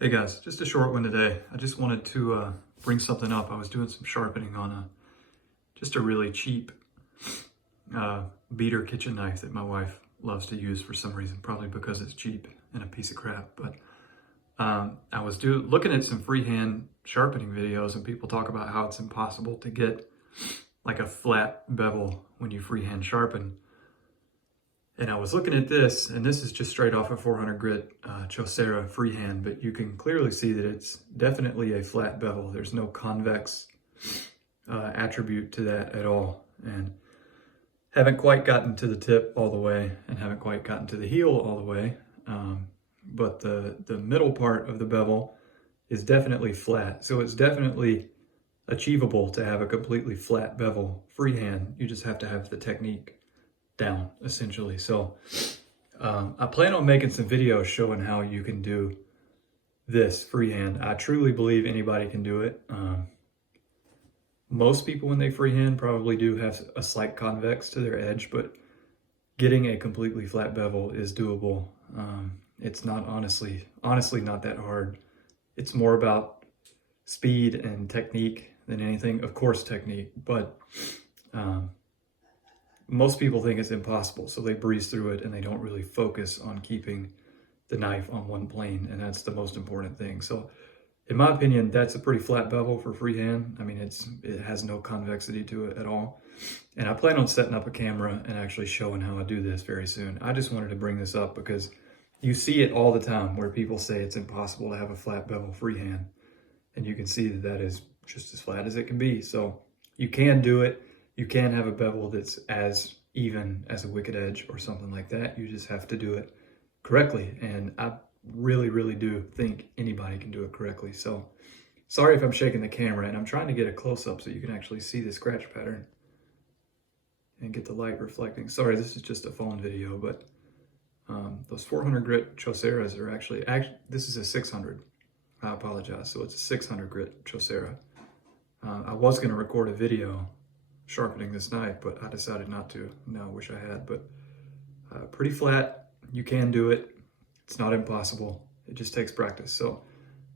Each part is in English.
Hey guys, just a short one today. I just wanted to bring something up. I was doing some sharpening on just a really cheap beater kitchen knife that my wife loves to use for some reason, probably because it's cheap and a piece of crap. But I was looking at some freehand sharpening videos, and people talk about how it's impossible to get like a flat bevel when you freehand sharpen. And I was looking at this, and this is just straight off a 400 grit Chaucera freehand, but you can clearly see that it's definitely a flat bevel. There's no convex attribute to that at all. And haven't quite gotten to the tip all the way, and haven't quite gotten to the heel all the way. But the middle part of the bevel is definitely flat. So it's definitely achievable to have a completely flat bevel freehand. You just have to have the technique down, essentially. So I plan on making some videos showing how you can do this freehand. I truly believe anybody can do it. Most people when they freehand probably do have a slight convex to their edge, but getting a completely flat bevel is doable. It's not honestly not that hard. It's more about speed and technique than anything. Of course, technique, but most people think it's impossible, so they breeze through it and they don't really focus on keeping the knife on one plane, and that's the most important thing. So in my opinion, that's a pretty flat bevel for freehand. I mean, it has no convexity to it at all. And I plan on setting up a camera and actually showing how I do this very soon. I just wanted to bring this up because you see it all the time where people say it's impossible to have a flat bevel freehand. And you can see that that is just as flat as it can be. So you can do it. You can have a bevel that's as even as a wicked edge or something like that. You just have to do it correctly. And I really, really do think anybody can do it correctly. So sorry if I'm shaking the camera, and I'm trying to get a close-up so you can actually see the scratch pattern and get the light reflecting. Sorry, this is just a phone video, but those 400 grit Chauceras are actually, this is a 600. I apologize. So it's a 600 grit Chaucera. I was going to record a video sharpening this knife, but I decided not to. No, I wish I had, but pretty flat. You can do it. It's not impossible. It just takes practice. So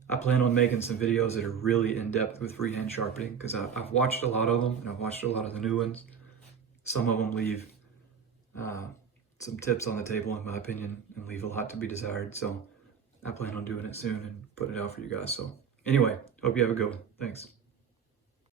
I plan on making some videos that are really in-depth with freehand sharpening, because I've watched a lot of them, and I've watched a lot of the new ones. Some of them leave some tips on the table, in my opinion, and leave a lot to be desired. So I plan on doing it soon and putting it out for you guys. So anyway, hope you have a good one. Thanks.